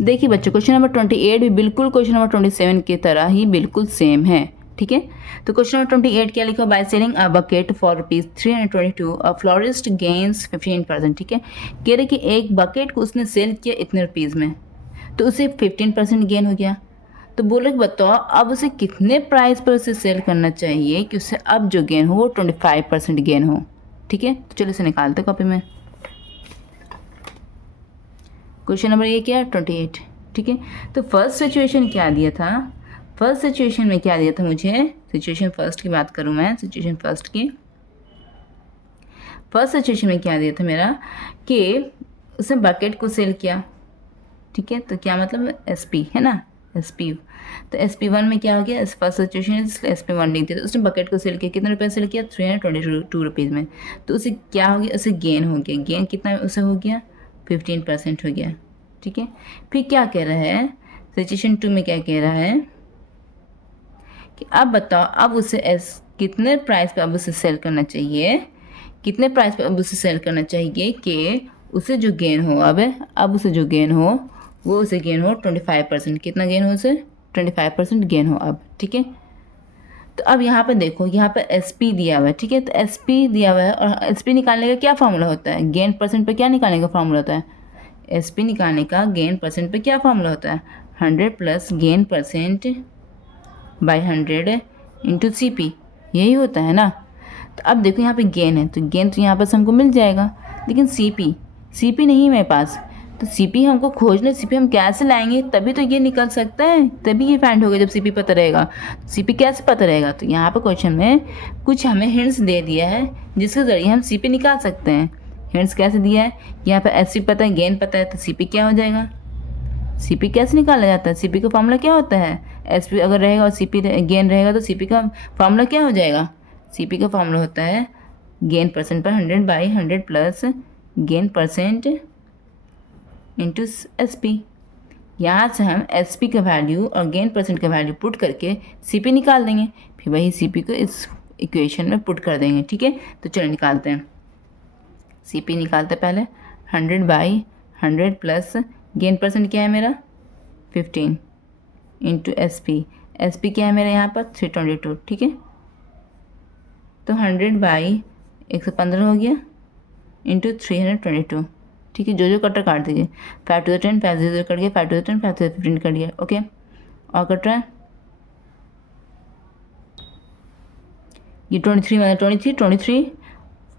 देखिए बच्चों, question number 28 भी बिल्कुल क्वेश्चन नंबर 27 की तरह ही बिल्कुल सेम है, ठीक है। तो क्वेश्चन नंबर 28 क्या लिखा, by selling a bucket for ₹322 a florist gains 15%, ठीक है। कह रहे कि एक बकेट को उसने सेल किया इतने रुपीज़ में, तो उसे 15% गेन हो गया। तो बोले कि बताओ अब उसे कितने प्राइस पर उसे सेल करना चाहिए कि उससे अब जो गेन हो वो 25% गेन हो, ठीक है। तो चलो इसे निकालते कॉपी में। क्वेश्चन नंबर ये क्या है, 28, ठीक है। तो फर्स्ट सिचुएशन क्या दिया था, फर्स्ट सिचुएशन में क्या दिया था मुझे, सिचुएशन फर्स्ट की बात करूँ मैं, सिचुएशन फर्स्ट की, फर्स्ट सिचुएशन में क्या दिया था मेरा कि उसने बकेट को सेल किया, ठीक है। तो क्या मतलब SP है ना, SP। तो SP1 में क्या हो गया, फर्स्ट सिचुएशन SP1 लिख दिया। तो उसने बकेट को सेल किया, कितने रुपये सेल किया, 322 रुपीज़ में। तो उसे क्या हो गया, उसे गेन हो गया, गेन कितना उसे हो गया, 15% हो गया, ठीक है। फिर क्या कह रहा है, सिचुएशन 2 में क्या कह रहा है कि अब बताओ अब उसे कितने प्राइस पे अब उसे सेल करना चाहिए, कितने प्राइस पे अब उसे सेल करना चाहिए कि उसे जो गेन हो, अब उसे जो गेन हो वो उसे गेन हो 25%, कितना गेन हो उसे, 25% गेन हो अब, ठीक है। तो अब यहाँ पर देखो, यहाँ पर SP दिया हुआ है, ठीक है। तो SP दिया हुआ है और SP निकालने का क्या फार्मूला होता है, गेन परसेंट पे क्या निकालने का फार्मूला होता है, SP निकालने का गेन परसेंट पे क्या फार्मूला होता है, 100 plus gain percent by 100 into CP, यही होता है ना। तो अब देखो यहाँ पे गेन है, तो गेन तो यहाँ पर हमको मिल जाएगा, लेकिन CP नहीं है मेरे पास। तो CP हमको खोजना, CP हम कैसे लाएंगे, तभी तो ये निकल सकता है, तभी ये फाइंड होगा जब CP पता रहेगा। CP कैसे पता रहेगा, तो यहाँ पर क्वेश्चन में कुछ हमें हिंट्स दे दिया है जिसके ज़रिए हम CP निकाल सकते हैं। हिंट्स कैसे दिया है, यहाँ पर SP पता है, गेन पता है, तो CP क्या हो जाएगा, CP कैसे निकाला जाता है, CP का फार्मूला क्या होता है, SP अगर रहेगा और CP गेन रहेगा तो CP का फार्मूला क्या हो जाएगा, CP का फार्मूला होता है गेन परसेंट पर 100 by 100 plus gain percent into SP। यहाँ से हम SP का वैल्यू और गेन परसेंट का वैल्यू पुट करके CP निकाल देंगे, फिर वही CP को इस इक्वेशन में पुट कर देंगे, ठीक है। तो चलो निकालते हैं, CP निकालते पहले 100 बाई 100 प्लस गेन परसेंट क्या है मेरा 15 इंटू SP क्या है मेरा यहाँ पर 322, ठीक है। तो 100 बाई 115 हो गया इंटू 322, ठीक है। जो कटर काट दीजिए, 5 to the 10 5 0 कट गया, 5 to the 10 5 to the 15 cut गया, ओके। और कट रहा है ये 23 मतलब 23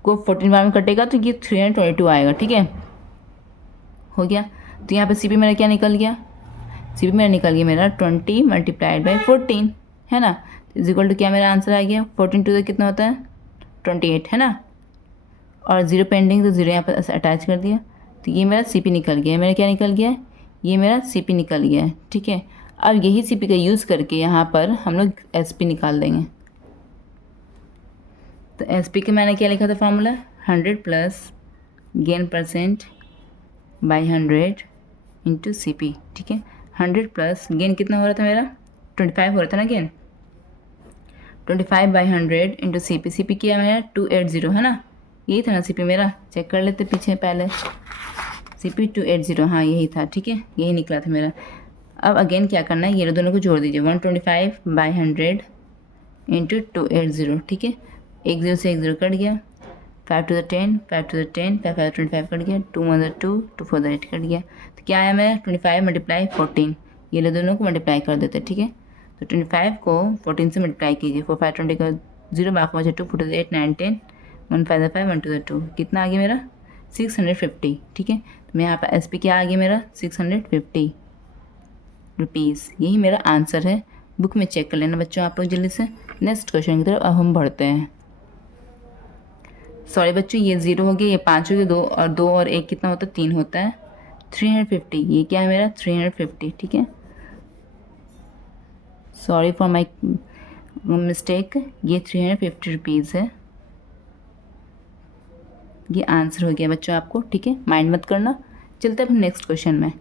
को 14 बार में कटेगा तो ये 322 आएगा, ठीक है, हो गया। तो यहाँ पे CP मेरा क्या निकल गया, CP मेरा निकल गया मेरा 20 मल्टीप्लाइड बाई 14, है ना। इज इक्वल टू क्या मेरा आंसर आ गया, 14 टू कितना होता है 28, है ना। और 0 पेंडिंग, तो 0 यहाँ पर अटैच कर दिया, तो ये मेरा CP निकल गया, मेरा क्या निकल गया, ये मेरा CP निकल गया है, ठीक है। अब यही CP का यूज़ करके यहाँ पर हम लोग SP निकाल देंगे। तो SP के मैंने क्या लिखा था formula, 100 plus gain percent by 100 into CP, ठीक है। 100 प्लस गेन कितना हो रहा था मेरा 25 हो रहा था ना गेन, 25 बाई 100 इंटू CP किया मेरा 280, है ना, यही था ना CP मेरा, चेक कर लेते पीछे पहले, CP 280, हाँ यही था, ठीक है, यही निकला था मेरा। अब अगेन क्या करना है, ये दोनों को जोड़ दीजिए, 125 बाई 100 इंटू 280, ठीक है। 1 0 से 1 0 कट गया, 5 to the 10 5 to the 10 5 5 25 cut गया, 2 1 2 2 4 8 कट गया। तो क्या आया मेरा 25 मल्टीप्लाई 14, ये दोनों को मल्टीप्लाई कर देते, ठीक है। तो 25 को 14 से मल्टीप्लाई कीजिए, 4 5 20 का 0 बाकी बचा 2 4 8 9 10 1 5 5 1 2 2, कितना आ गया मेरा 650, ठीक है। तो मैं यहाँ पर SP क्या आ गया मेरा 650 रुपीज़, यही मेरा आंसर है। बुक में चेक कर लेना बच्चों आप लोग जल्दी से। नेक्स्ट क्वेश्चन की तरफ अब हम बढ़ते हैं। सॉरी बच्चों, ये 0 हो गया, ये 5 हो गया, 2 और 1 कितना होता है 3 होता है, 350, ये क्या है मेरा 350, ठीक है। सॉरी फॉर माई मिस्टेक, ये 350 रुपीज़ है, ये आंसर हो गया बच्चों आपको, ठीक है, माइंड मत करना। चलते हैं अब नेक्स्ट क्वेश्चन में।